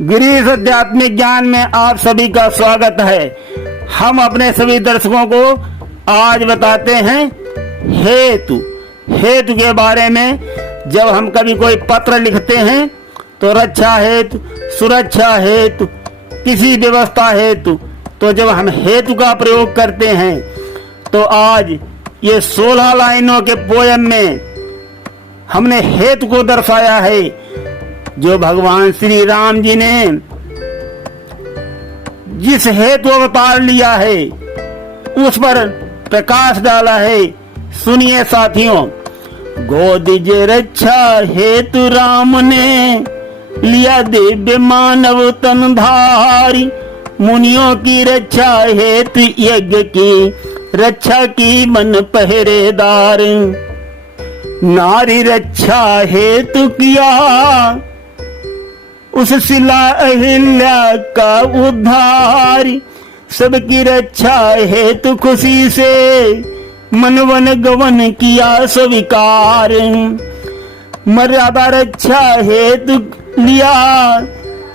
गिरीश आध्यात्मिक ज्ञान में आप सभी का स्वागत है। हम अपने सभी दर्शकों को आज बताते हैं हेतु के बारे में। जब हम कभी कोई पत्र लिखते हैं तो रक्षा हेतु, सुरक्षा हेतु, किसी व्यवस्था हेतु, तो जब हम हेतु का प्रयोग करते हैं तो आज ये 16 लाइनों के पोयम में हमने हेतु को दर्शाया है, जो भगवान श्री राम जी ने जिस हेतु अवतार लिया है उस पर प्रकाश डाला है। सुनिए साथियों, गोदिज रक्षा हेतु राम ने लिया दिव्य मानव तन धारी। मुनियों की रक्षा हेतु यज्ञ की रक्षा की मन पहरेदार। नारी रक्षा हेतु किया उस शिला अहिल्या का उद्धार। सबकी रक्षा हेतु खुशी से मन वन गवन किया स्वीकार। मर्यादा रक्षा हेतु लिया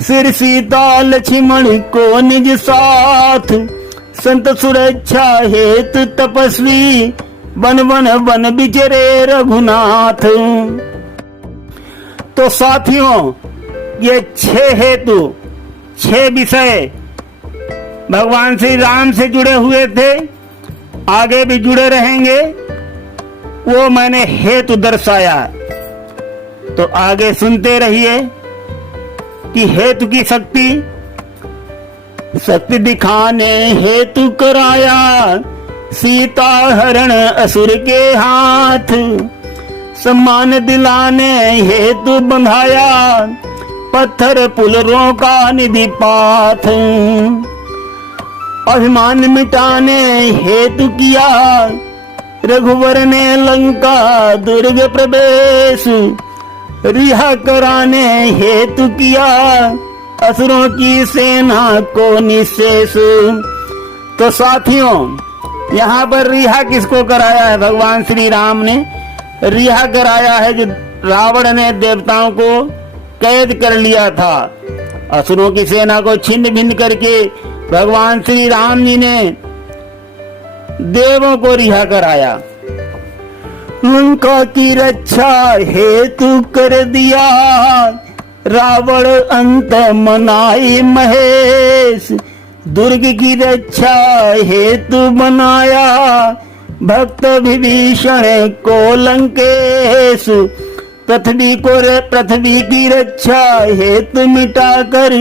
सिर सीता लक्ष्मण को निज साथ। संत सुरक्षा हेतु तपस्वी वन वन वन बिचरे रघुनाथ। तो साथियों, ये 6 हेतु, 6 विषय भगवान श्री राम से जुड़े हुए थे, आगे भी जुड़े रहेंगे। वो मैंने हेतु दर्शाया, तो आगे सुनते रहिए कि हेतु की शक्ति दिखाने हेतु कराया सीता हरण असुर के हाथ। सम्मान दिलाने हेतु बंधाया पत्थर पुलरों का निधि पाथ। अभिमान मिटाने हेतु किया रघुवर ने लंका दुर्ग प्रवेश। रिहा कराने हेतु किया असुरों की सेना को निःशेष। तो साथियों, यहाँ पर रिहा किसको कराया है? भगवान श्री राम ने रिहा कराया है, जो रावण ने देवताओं को कैद कर लिया था। असुरों की सेना को छिन्न भिन्न करके भगवान श्री राम जी ने देवों को रिहा कराया। लंका की रक्षा हेतु कर दिया रावण अंत मनाई महेश। दुर्ग की रक्षा हेतु बनाया भक्त विभीषण को लंकेश। पृथ्वी की रक्षा हेतु मिटाकर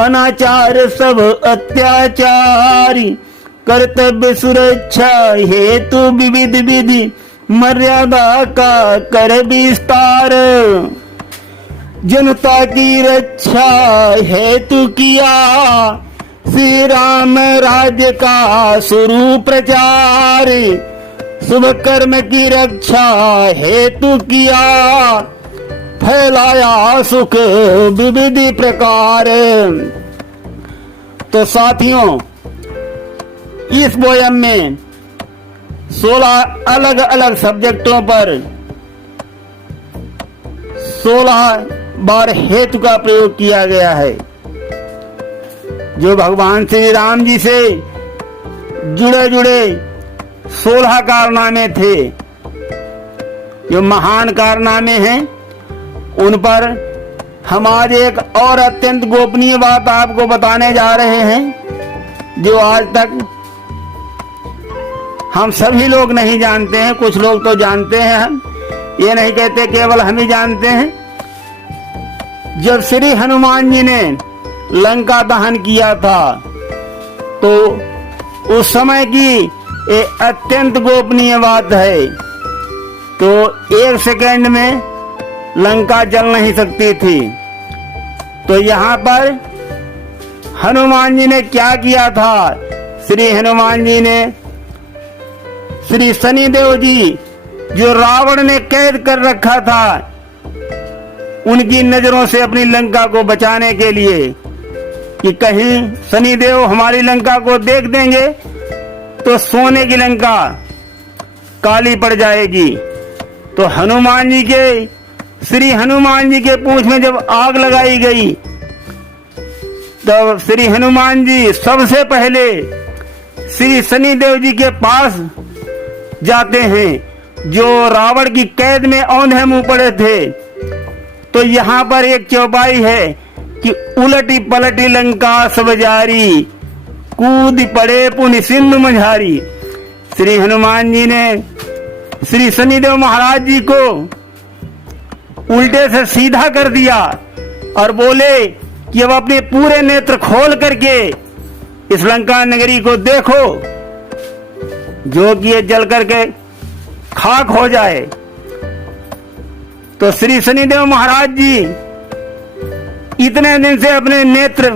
अनाचार सब अत्याचारी। कर्तव्य सुरक्षा हेतु विविध विधि मर्यादा का कर विस्तार। जनता की रक्षा हेतु किया श्री राम राज्य का शुरू प्रचार। शुभ कर्म की रक्षा हेतु किया फैलाया सुख विविध प्रकार। तो साथियों, इस पोयम में 16 अलग अलग सब्जेक्टों पर 16 बार हेतु का प्रयोग किया गया है। जो भगवान श्री राम जी से जुड़े 16 कारनामे थे, जो महान कारनामे हैं, उन पर हम आज एक और अत्यंत गोपनीय बात आपको बताने जा रहे हैं, जो आज तक हम सभी लोग नहीं जानते हैं। कुछ लोग तो जानते हैं, हम ये नहीं कहते केवल हम ही जानते हैं। जब श्री हनुमान जी ने लंका दहन किया था, तो उस समय की एक अत्यंत गोपनीय बात है। तो 1 सेकंड में लंका जल नहीं सकती थी। तो यहाँ पर हनुमान जी ने क्या किया था? श्री हनुमान जी ने श्री शनिदेव जी, जो रावण ने कैद कर रखा था, उनकी नजरों से अपनी लंका को बचाने के लिए, कि कहीं शनिदेव हमारी लंका को देख देंगे तो सोने की लंका काली पड़ जाएगी। तो श्री हनुमान जी के पूंछ में जब आग लगाई गई तब श्री हनुमान जी सबसे पहले श्री शनिदेव जी के पास जाते हैं जो रावण की कैद में औंधे मुंह पड़े थे। तो यहाँ पर एक चौपाई है कि उलटी पलटी लंका सब जारी, कूद पड़े पुनि सिंधु मझारी। श्री हनुमान जी ने श्री शनिदेव महाराज जी को उल्टे से सीधा कर दिया और बोले कि अब अपने पूरे नेत्र खोल करके इस लंका नगरी को देखो, जो कि ये जल करके खाक हो जाए। तो श्री शनिदेव महाराज जी इतने दिन से अपने नेत्र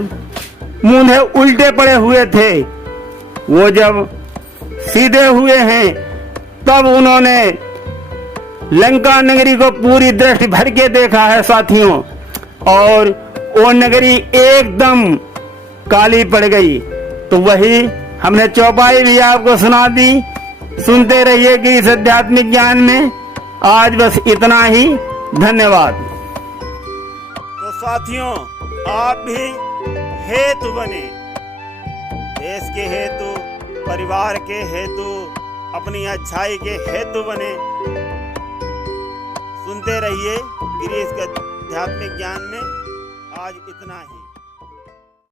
मूंधे उल्टे पड़े हुए थे, वो जब सीधे हुए हैं तब उन्होंने लंका नगरी को पूरी दृष्टि भर के देखा है साथियों, और वो नगरी एकदम काली पड़ गई। तो वही हमने चौपाई भी आपको सुना दी। सुनते रहिए कि इस आध्यात्मिक ज्ञान में। आज बस इतना ही, धन्यवाद। तो साथियों, आप भी हेतु बने, देश के हेतु, परिवार के हेतु, अपनी अच्छाई के हेतु बने। सुनते रहिए गिरीश के आध्यात्मिक ज्ञान में। आज इतना ही।